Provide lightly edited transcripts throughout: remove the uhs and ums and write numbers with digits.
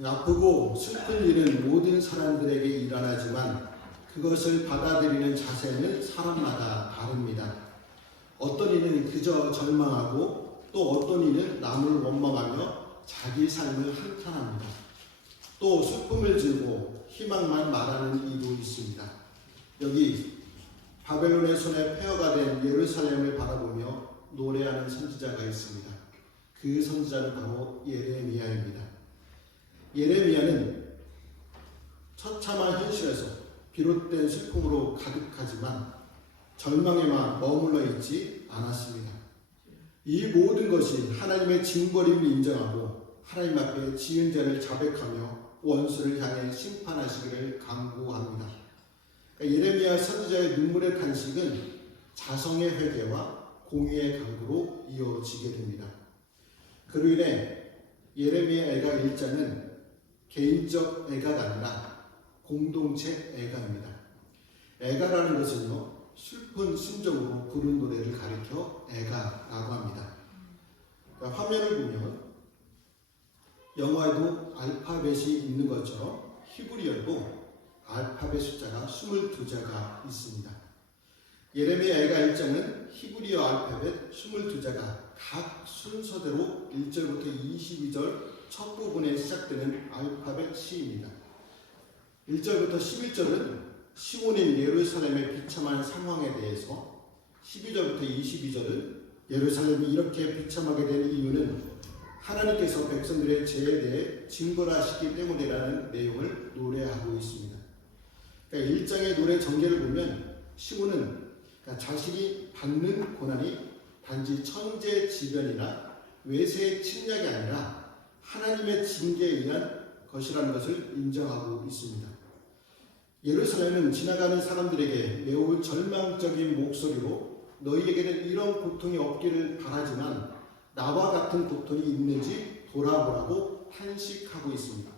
아프고 슬픈 일은 모든 사람들에게 일어나지만 그것을 받아들이는 자세는 사람마다 다릅니다. 어떤 이는 그저 절망하고 또 어떤 이는 남을 원망하며 자기 삶을 한탄합니다. 또 슬픔을 지고 희망만 말하는 이도 있습니다. 여기 바벨론의 손에 폐허가 된 예루살렘을 바라보며 노래하는 선지자가 있습니다. 그 선지자는 바로 예레미야입니다. 예레미야는 처참한 현실에서 비롯된 슬픔으로 가득하지만 절망에만 머물러 있지 않았습니다. 이 모든 것이 하나님의 징벌임을 인정하고 하나님 앞에 지은 죄를 자백하며 원수를 향해 심판하시기를 간구합니다. 예레미야 선지자의 눈물의 탄식은 자성의 회개와 공의의 간구로 이어지게 됩니다. 그로 인해 예레미야 애가 1장은 개인적 애가가 아니라 공동체 애가입니다. 애가라는 것은요, 슬픈 심정으로 부른 노래를 가리켜 애가라고 합니다. 그러니까 화면을 보면 영어에도 알파벳이 있는 것처럼 히브리어도 알파벳 숫자가 22자가 있습니다. 예레미야 애가 1장은 히브리어 알파벳 22자가 각 순서대로 1절부터 22절 첫 부분에 시작되는 알파벳 C입니다. 1절부터 11절은 시온인 예루살렘의 비참한 상황에 대해서, 12절부터 22절은 예루살렘이 이렇게 비참하게 된 이유는 하나님께서 백성들의 죄에 대해 징벌하시기 때문이라는 내용을 노래하고 있습니다. 그러니까 1장의 노래 전개를 보면 시온은 자신이 받는 고난이 단지 천재지변이나 외세의 침략이 아니라 하나님의 징계에 의한 것이라는 것을 인정하고 있습니다. 예루살렘은 지나가는 사람들에게 매우 절망적인 목소리로 너희에게는 이런 고통이 없기를 바라지만 나와 같은 고통이 있는지 돌아보라고 탄식하고 있습니다.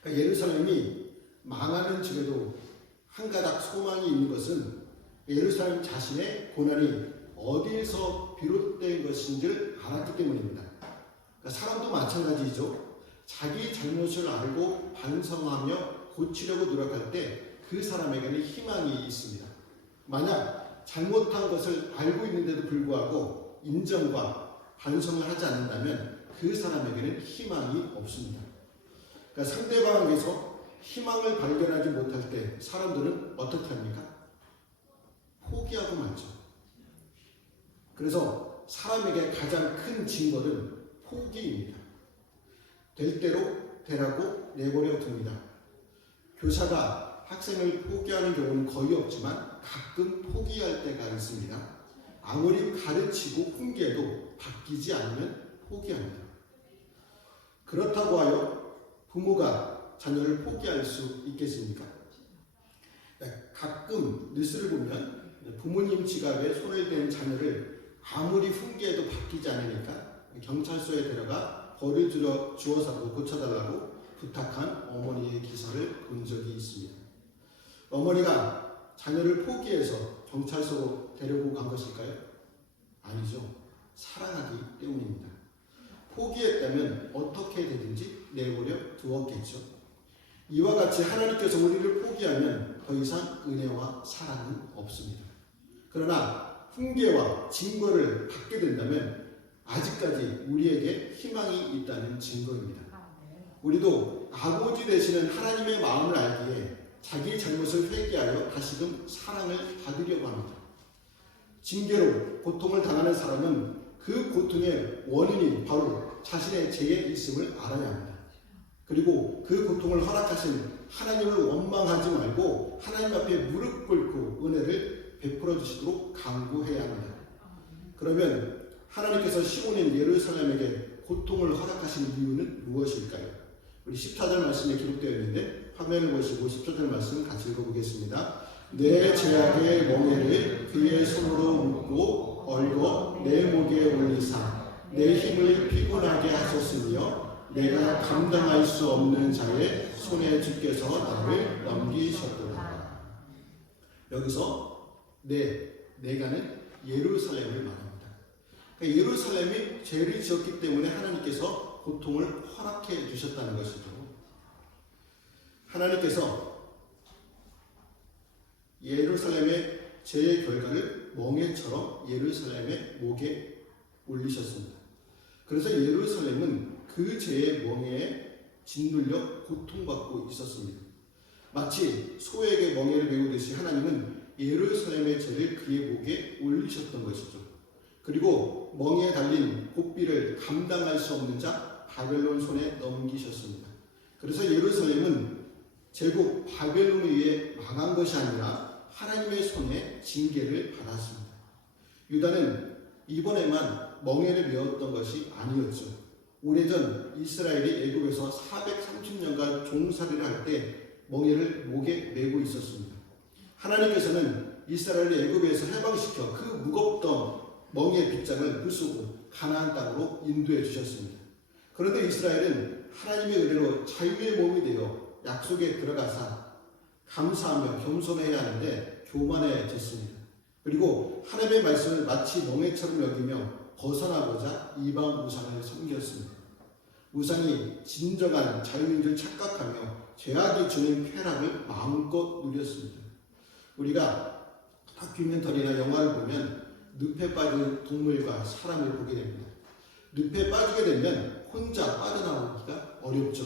그러니까 예루살렘이 망하는 중에도 한 가닥 소망이 있는 것은 예루살렘 자신의 고난이 어디에서 비롯된 것인지를 알았기 때문입니다. 그러니까 사람도 마찬가지죠. 자기 잘못을 알고 반성하며 고치려고 노력할 때 그 사람에게는 희망이 있습니다. 만약 잘못한 것을 알고 있는데도 불구하고 인정과 반성을 하지 않는다면 그 사람에게는 희망이 없습니다. 그러니까 상대방에게서 희망을 발견하지 못할 때 사람들은 어떻게 합니까? 포기하고 말죠. 그래서 사람에게 가장 큰 징벌은 포기입니다. 될 대로 되라고 내버려 둡니다. 교사가 학생을 포기하는 경우는 거의 없지만 가끔 포기할 때가 있습니다. 아무리 가르치고 훈계도 바뀌지 않으면 포기합니다. 그렇다고 하여 부모가 자녀를 포기할 수 있겠습니까? 가끔 뉴스를 보면 부모님 지갑에 손을 댄 자녀를 아무리 훈계해도 바뀌지 않으니까 경찰서에 데려가 벌을 주어서 고쳐달라고 부탁한 어머니의 기사를 본 적이 있습니다. 어머니가 자녀를 포기해서 경찰서로 데리고 간 것일까요? 아니죠. 사랑하기 때문입니다. 포기했다면 어떻게 되든지 내버려 두었겠죠. 이와 같이 하나님께서 우리를 포기하면 더 이상 은혜와 사랑은 없습니다. 그러나 훈계와 징벌을 받게 된다면 아직까지 우리에게 희망이 있다는 증거입니다. 우리도 아버지 되시는 하나님의 마음을 알기에 자기 잘못을 회개하여 다시금 사랑을 받으려고 합니다. 징계로 고통을 당하는 사람은 그 고통의 원인이 바로 자신의 죄에 있음을 알아야 합니다. 그리고 그 고통을 허락하신 하나님을 원망하지 말고 하나님 앞에 무릎 꿇고 은혜를 베풀어 주시도록 간구해야 합니다. 그러면 하나님께서 시온인 예루살렘에게 고통을 허락하신 이유는 무엇일까요? 우리 14절 말씀에 기록되어 있는데 화면을 보시고 14절 말씀 같이 읽어보겠습니다. 내 죄악의 멍에를 그의 손으로 묶고 얽어 내 목에 올리사 내 힘을 피곤하게 하셨으며 내가 감당할 수 없는 자의 손에 주께서 나를 넘기셨도다. 여기서 내가는 예루살렘을 말합니다. 그러니까 예루살렘이 죄를 지었기 때문에 하나님께서 고통을 허락해 주셨다는 것이죠. 하나님께서 예루살렘의 죄의 결과를 멍에처럼 예루살렘의 목에 올리셨습니다. 그래서 예루살렘은 그 죄의 멍에에 짓눌려 고통받고 있었습니다. 마치 소에게 멍에를 메우듯이 하나님은 예루살렘의 죄를 그의 목에 올리셨던 것이죠. 그리고 멍에에 달린 고삐를 감당할 수 없는 자 바벨론 손에 넘기셨습니다. 그래서 예루살렘은 제국 바벨론에 의해 망한 것이 아니라 하나님의 손에 징계를 받았습니다. 유다는 이번에만 멍에를 메웠던 것이 아니었죠. 오래전 이스라엘이 애굽에서 430년간 종살이를 할 때 멍에를 목에 메고 있었습니다. 하나님께서는 이스라엘을 애굽에서 해방시켜 그 무겁던 멍에의 빗장을 부수고 가나안 땅으로 인도해 주셨습니다. 그런데 이스라엘은 하나님의 은혜로 자유의 몸이 되어 약속에 들어가사 감사하며 겸손해야 하는데 교만해졌습니다. 그리고 하나님의 말씀을 마치 멍에처럼 여기며 벗어나고자 이방 우상을 섬겼습니다. 우상이 진정한 자유인 줄 착각하며 죄악이 주는 쾌락을 마음껏 누렸습니다. 우리가 다큐멘터리나 영화를 보면 늪에 빠진 동물과 사람을 보게 됩니다. 늪에 빠지게 되면 혼자 빠져나오기가 어렵죠.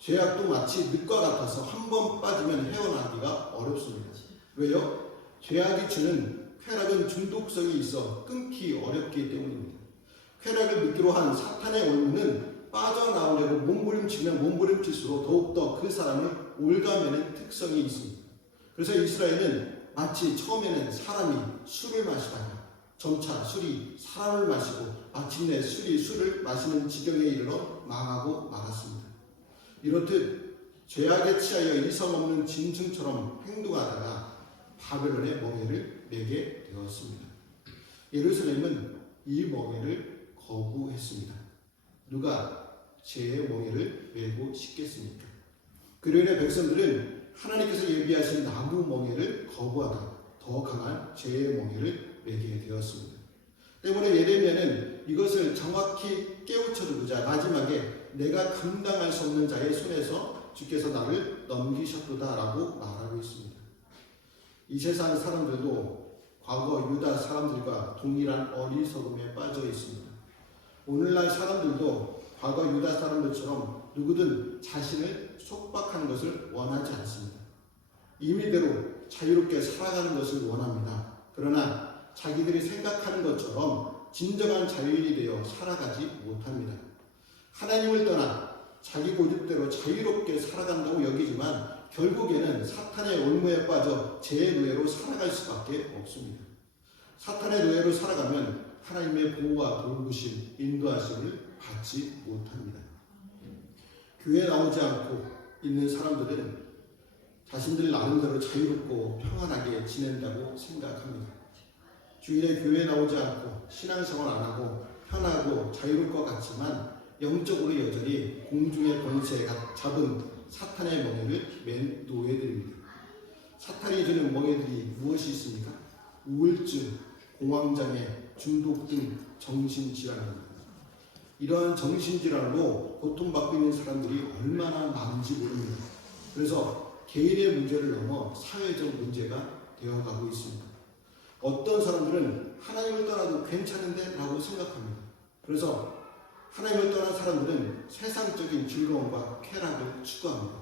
죄악도 마치 늪과 같아서 한 번 빠지면 헤어나기가 어렵습니다. 왜요? 죄악이 주는 쾌락은 중독성이 있어 끊기 어렵기 때문입니다. 쾌락을 믿기로 한 사탄의 올무는 빠져나오려고 몸부림치면 몸부림칠수록 더욱더 그 사람을 올가매는 특성이 있습니다. 그래서 이스라엘은 마치 처음에는 사람이 술을 마시다가 점차 술이 사람을 마시고 마침내 술이 술을 마시는 지경에 이르러 망하고 말았습니다. 이렇듯 죄악에 취하여 이성 없는 짐승처럼 행동하다가 바벨론의 멍에를 매게 되었습니다. 예루살렘은 이 멍에를 거부했습니다. 누가 죄의 멍에를 메고 싶겠습니까? 그로 인해 백성들은 하나님께서 예비하신 나무 멍에를 거부하다 더 강한 죄의 멍에를 매게 되었습니다. 때문에 예레미야는 이것을 정확히 깨우쳐두고자 마지막에 내가 감당할 수 없는 자의 손에서 주께서 나를 넘기셨도다라고 말하고 있습니다. 이 세상 사람들도 과거 유다 사람들과 동일한 어리석음에 빠져 있습니다. 오늘날 사람들도 과거 유다 사람들처럼 누구든 자신을 속박하는 것을 원하지 않습니다. 임의대로 자유롭게 살아가는 것을 원합니다. 그러나 자기들이 생각하는 것처럼 진정한 자유인이 되어 살아가지 못합니다. 하나님을 떠나 자기 고집대로 자유롭게 살아간다고 여기지만 결국에는 사탄의 올무에 빠져 죄의 노예로 살아갈 수밖에 없습니다. 사탄의 노예로 살아가면 하나님의 보호와 돌보심, 인도하심을 받지 못합니다. 교회에 나오지 않고 있는 사람들은 자신들 나름대로 자유롭고 평안하게 지낸다고 생각합니다. 주일에 교회에 나오지 않고 신앙생활 안 하고 편하고 자유로울 것 같지만 영적으로 여전히 공중의 권세에 잡은 사탄의 멍에를 맨 노예들입니다. 사탄이 주는 멍에들이 무엇이 있습니까? 우울증, 공황장애, 중독 등 정신질환입니다. 이러한 정신질환으로 고통받고 있는 사람들이 얼마나 많은지 모릅니다. 그래서 개인의 문제를 넘어 사회적 문제가 되어가고 있습니다. 어떤 사람들은 하나님을 떠나도 괜찮은데 라고 생각합니다. 그래서 하나님을 떠난 사람들은 세상적인 즐거움과 쾌락을 추구합니다.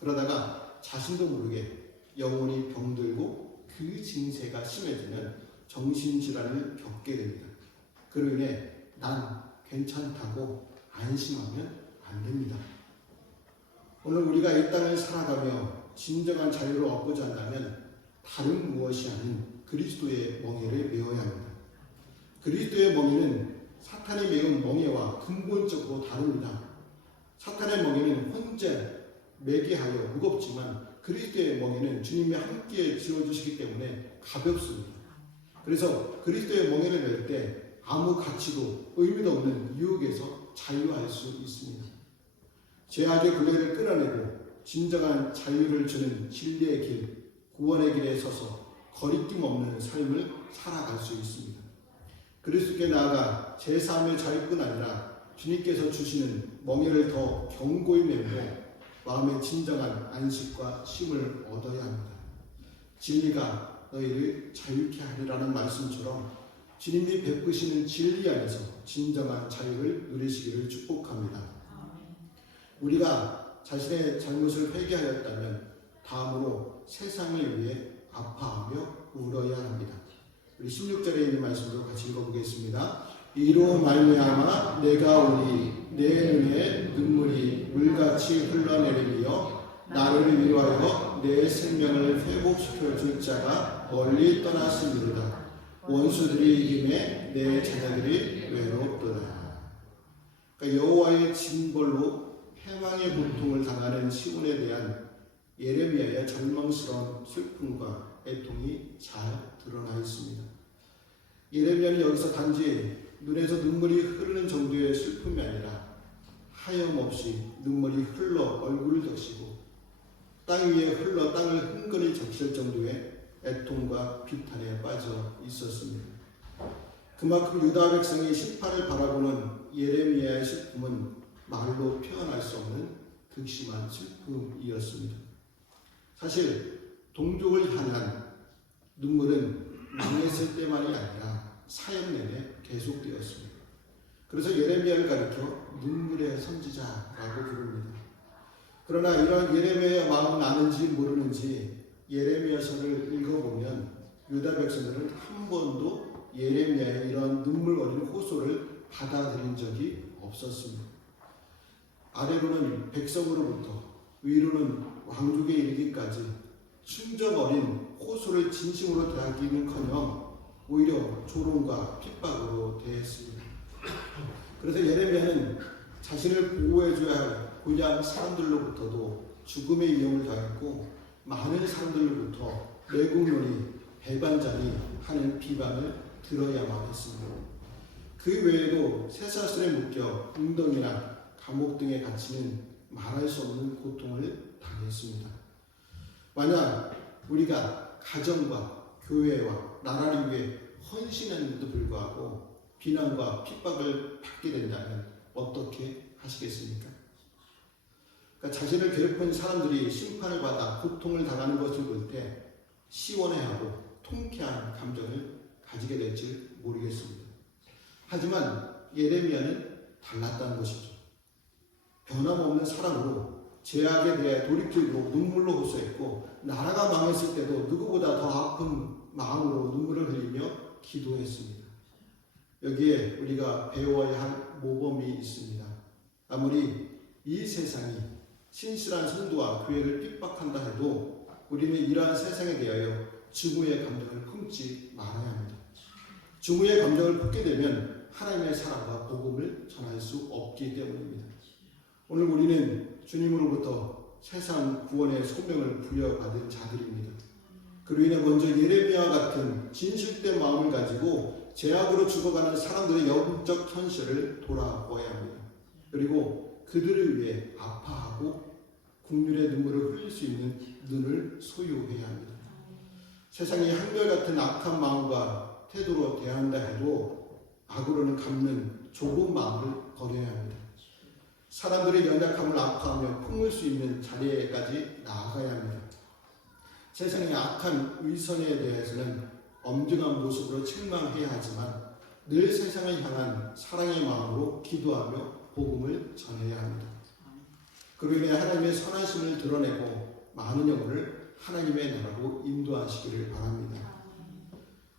그러다가 자신도 모르게 영혼이 병들고 그 증세가 심해지면 정신질환을 겪게 됩니다. 그로 인해 난 괜찮다고 안심하면 안 됩니다. 오늘 우리가 이 땅을 살아가며 진정한 자유를 얻고자 한다면 다른 무엇이 아닌 그리스도의 멍에를 메어야 합니다. 그리스도의 멍에는 사탄이 메운 멍에와 근본적으로 다릅니다. 사탄의 멍에는 혼재, 매게 하여 무겁지만 그리스도의 멍에는 주님이 함께 지어주시기 때문에 가볍습니다. 그래서 그리스도의 멍에를 멜 때 아무 가치도 의미도 없는 유혹에서 자유할 수 있습니다. 죄악의 굴레를 끊어내고 진정한 자유를 주는 진리의 길, 구원의 길에 서서 거리낌 없는 삶을 살아갈 수 있습니다. 그리스도께 나아가 제 삶의 자유뿐 아니라 주님께서 주시는 멍에를 더 견고히 메고 마음의 진정한 안식과 쉼을 얻어야 합니다. 진리가 너희를 자유케 하리라는 말씀처럼 주님이 베푸시는 진리 안에서 진정한 자유를 누리시기를 축복합니다. 우리가 자신의 잘못을 회개하였다면 다음으로 세상을 위해 아파하며 울어야 합니다. 우리 16절에 있는 말씀으로 같이 읽어보겠습니다. 이로 말미암아 내가 오니 내 눈에 눈물이 물같이 흘러내리며 나를 위로하여 내 생명을 회복시켜 줄 자가 멀리 떠났음이로다. 원수들이 이김에 내 자녀들이 외롭도다. 그러니까 여호와의 징벌로 패망의 고통을 당하는 시온에 대한 예레미야의 절망스러운 슬픔과 애통이 잘 드러나 있습니다. 예레미야는 여기서 단지 눈에서 눈물이 흐르는 정도의 슬픔이 아니라 하염없이 눈물이 흘러 얼굴을 적시고 땅 위에 흘러 땅을 흥건히 적실 정도의 애통과 비탄에 빠져 있었습니다. 그만큼 유다 백성이 심판을 바라보는 예레미야의 슬픔은 말로 표현할 수 없는 극심한 슬픔이었습니다. 사실 동족을 향한 눈물은 망했을 때만이 아니라 사역 내내 계속되었습니다. 그래서 예레미야를 가리켜 눈물의 선지자라고 부릅니다. 그러나 이런 예레미야의 마음은 아는지 모르는지 예레미야서를 읽어보면 유다 백성들은 한 번도 예레미야의 이런 눈물 어린 호소를 받아들인 적이 없었습니다. 아래로는 백성으로부터 위로는 왕족에 이르기까지 충정 어린 호소를 진심으로 대하기는커녕 오히려 조롱과 핍박으로 대했습니다. 그래서 예레미야는 자신을 보호해줘야 할 고향 사람들로부터도 죽음의 위험을 당했고 많은 사람들로부터 매국노니 배반자니 하는 비방을 들어야만 했습니다. 그 외에도 쇠사슬에 묶여 웅덩이나 감옥 등에 갇히는 말할 수 없는 고통을 당했습니다. 만약 우리가 가정과 교회와 나라를 위해 헌신했는데도 불구하고 비난과 핍박을 받게 된다면 어떻게 하시겠습니까? 그러니까 자신을 괴롭힌 사람들이 심판을 받아 고통을 당하는 것을 볼 때 시원해하고 통쾌한 감정을 가지게 될지 모르겠습니다. 하지만 예레미야는 달랐다는 것이죠. 변함없는 사랑으로 죄악에 대해 돌이키고 눈물로 호소했고 나라가 망했을 때도 누구보다 더 아픈 마음으로 눈물을 흘리며 기도했습니다. 여기에 우리가 배워야 할 모범이 있습니다. 아무리 이 세상이 신실한 성도와 교회를 핍박한다 해도 우리는 이러한 세상에 대하여 증오의 감정을 품지 말아야 합니다. 증오의 감정을 품게 되면 하나님의 사랑과 복음을 전할 수 없기 때문입니다. 오늘 우리는 주님으로부터 세상 구원의 소명을 부여받은 자들입니다. 그로 인해 먼저 예레미야와 같은 진실된 마음을 가지고 죄악으로 죽어가는 사람들의 영적 현실을 돌아보아야 합니다. 그리고 그들을 위해 아파하고 국률의 눈물을 흘릴 수 있는 눈을 소유해야 합니다. 세상이 한결같은 악한 마음과 태도로 대한다 해도 악으로는 갚는 좁은 마음을 버려야 합니다. 사람들의 연약함을 아파하며 품을 수 있는 자리에까지 나아가야 합니다. 세상의 악한 위선에 대해서는 엄중한 모습으로 책망해야 하지만 늘 세상을 향한 사랑의 마음으로 기도하며 복음을 전해야 합니다. 그로 인해 하나님의 선하심을 드러내고 많은 영혼을 하나님의 나라로 인도하시기를 바랍니다.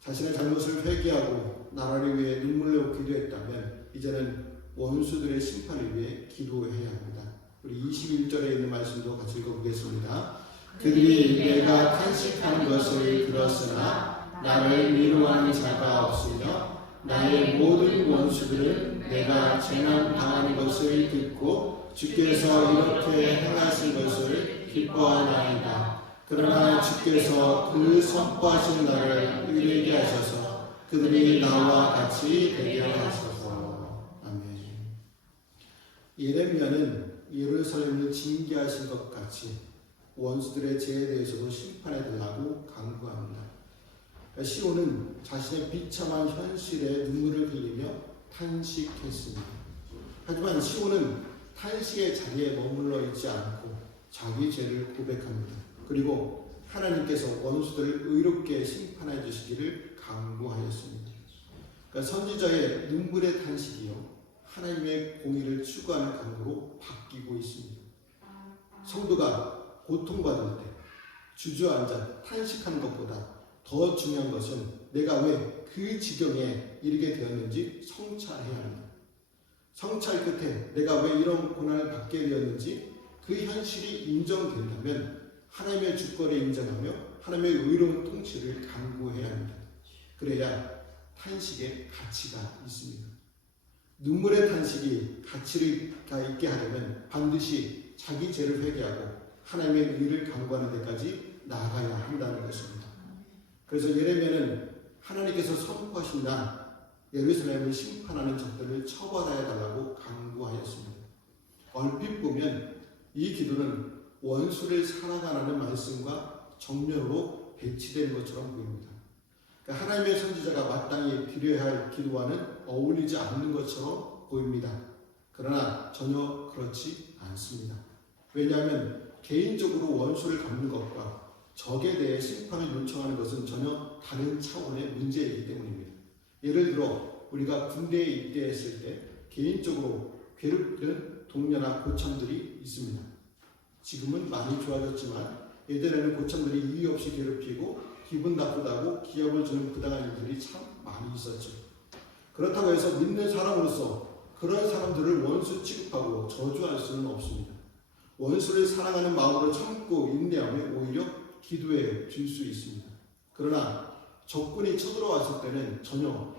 자신의 잘못을 회개하고 나라를 위해 눈물로 기도했다면 이제는 원수들의 심판을 위해 기도해야 합니다. 우리 21절에 있는 말씀도 같이 읽어보겠습니다. 그들이 내가 탄식하는 것을 들었으나 나를 위로하는 자가 없으며 나의 모든 원수들은 내가 재난 당하는 것을 듣고 주께서 이렇게 행하신 것을 기뻐하나이다. 그러나 주께서 그 선포하신 날을 이르게 하셔서 그들이 나와 같이 되게 하소서. 아멘. 예레미야는 예루살렘을 징계하신 것 같이 원수들의 죄에 대해서도 심판해 달라고 강구합니다. 시온은 자신의 비참한 현실에 눈물을 흘리며 탄식했습니다. 하지만 시온은 탄식의 자리에 머물러 있지 않고 자기 죄를 고백합니다. 그리고 하나님께서 원수들을 의롭게 심판해 주시기를 강구하였습니다. 그러니까 선지자의 눈물의 탄식이요, 하나님의 공의를 추구하는 강구로 바뀌고 있습니다. 성도가 고통받을 때 주저앉아 탄식하는 것보다 더 중요한 것은 내가 왜 그 지경에 이르게 되었는지 성찰해야 합니다. 성찰 끝에 내가 왜 이런 고난을 받게 되었는지 그 현실이 인정된다면 하나님의 주권을 인정하며 하나님의 의로운 통치를 간구해야 합니다. 그래야 탄식의 가치가 있습니다. 눈물의 탄식이 가치가 있게 하려면 반드시 자기 죄를 회개하고 하나님의 의를 간구하는 데까지 나아가야 한다는 것입니다. 그래서 예레미야는 하나님께서 선포하신 날 예루살렘을 심판하는 적들을 처벌하여 달라고 강구하였습니다. 얼핏 보면 이 기도는 원수를 사랑하라는 말씀과 정면으로 배치되는 것처럼 보입니다. 그러니까 하나님의 선지자가 마땅히 드려야 할 기도와는 어울리지 않는 것처럼 보입니다. 그러나 전혀 그렇지 않습니다. 왜냐하면 개인적으로 원수를 갚는 것과 적에 대해 심판을 요청하는 것은 전혀 다른 차원의 문제이기 때문입니다. 예를 들어 우리가 군대에 입대했을 때 개인적으로 괴롭히는 동료나 고참들이 있습니다. 지금은 많이 좋아졌지만 예전에는 고참들이 이유 없이 괴롭히고 기분 나쁘다고 기합을 주는 부당한 일들이 참 많이 있었죠. 그렇다고 해서 믿는 사람으로서 그런 사람들을 원수 취급하고 저주할 수는 없습니다. 원수를 사랑하는 마음으로 참고 인내하며 오히려 기도해 줄 수 있습니다. 그러나 적군이 쳐들어왔을 때는 전혀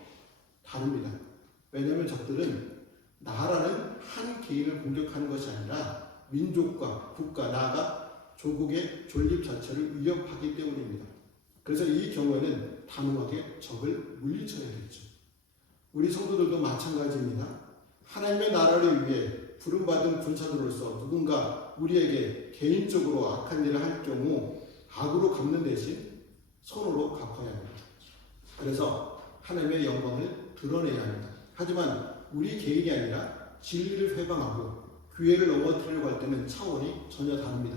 다릅니다. 왜냐하면 적들은 나라는 한 개인을 공격하는 것이 아니라 민족과 국가, 나아가 조국의 존립 자체를 위협하기 때문입니다. 그래서 이 경우에는 단호하게 적을 물리쳐야겠죠. 우리 성도들도 마찬가지입니다. 하나님의 나라를 위해 부름받은 군사들로서 누군가 우리에게 개인적으로 악한 일을 할 경우 악으로 갚는 대신 선으로 갚아야 합니다. 그래서 하나님의 영광을 드러내야 합니다. 하지만 우리 개인이 아니라 진리를 회방하고 교회를 넘어뜨리려고 할 때는 차원이 전혀 다릅니다.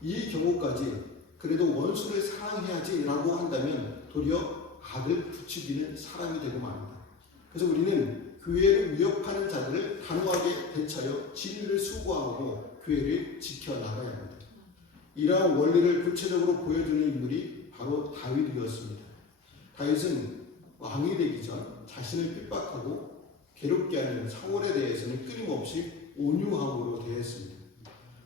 이 경우까지 그래도 원수를 사랑해야지 라고 한다면 도리어 악을 부추기는 사람이 되고 말입니다. 그래서 우리는 교회를 위협하는 자들을 단호하게 대처하여 진리를 수고하고 교회를 지켜나가야 합니다. 이러한 원리를 구체적으로 보여주는 인물이 바로 다윗이었습니다. 다윗은 왕이 되기 전 자신을 핍박하고 괴롭게 하는 사울에 대해서는 끊임없이 온유함으로 대했습니다.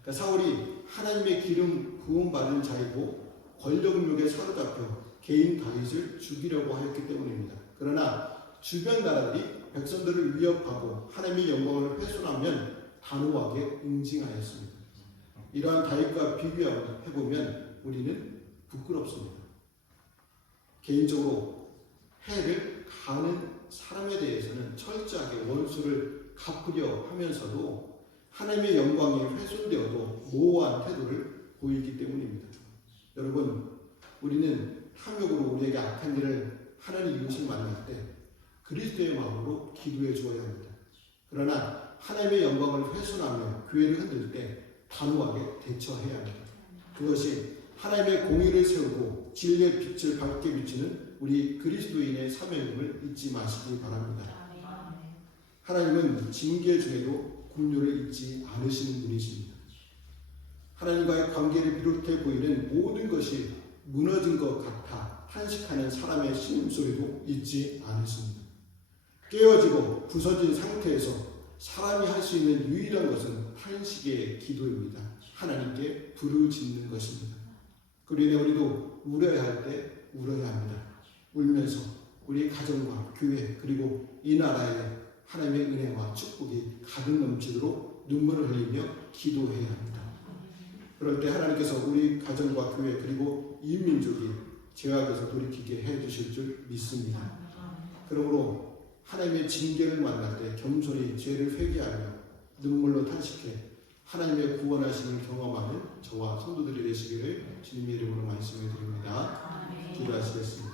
그러니까 사울이 하나님의 기름 부음받은 자이고 권력욕에 사로잡혀 개인 다윗을 죽이려고 하였기 때문입니다. 그러나 주변 나라들이 백성들을 위협하고 하나님의 영광을 훼손하면 단호하게 응징하였습니다. 이러한 다윗과 비교해보면 우리는 부끄럽습니다. 개인적으로 해를 가하는 사람에 대해서는 철저하게 원수를 갚으려 하면서도 하나님의 영광이 훼손되어도 모호한 태도를 보이기 때문입니다. 여러분, 우리는 탐욕으로 우리에게 악한 일을 하는 이웃을 만날 때 그리스도의 마음으로 기도해 주어야 합니다. 그러나 하나님의 영광을 훼손하며 교회를 흔들 때 단호하게 대처해야 합니다. 그것이 하나님의 공의를 세우고 진리의 빛을 밝게 비추는 우리 그리스도인의 사명임을 잊지 마시기 바랍니다. 하나님은 징계 중에도 긍휼을 잊지 않으시는 분이십니다. 하나님과의 관계를 비롯해 보이는 모든 것이 무너진 것 같아 탄식하는 사람의 신음소리도 잊지 않으십니다. 깨어지고 부서진 상태에서 사람이 할 수 있는 유일한 것은 탄식의 기도입니다. 하나님께 부르짖는 것입니다. 그러니 우리도 울어야 할 때 울어야 합니다. 울면서 우리 가정과 교회 그리고 이 나라에 하나님의 은혜와 축복이 가득 넘치도록 눈물을 흘리며 기도해야 합니다. 그럴 때 하나님께서 우리 가정과 교회 그리고 이 민족이 죄악에서 돌이키게 해주실 줄 믿습니다. 그러므로 하나님의 징계를 만날 때 겸손히 죄를 회개하며 눈물로 탄식해 하나님의 구원하심을 경험하는 저와 성도들이 되시기를 주님의 이름으로 말씀을 드립니다. 기도하시겠습니다.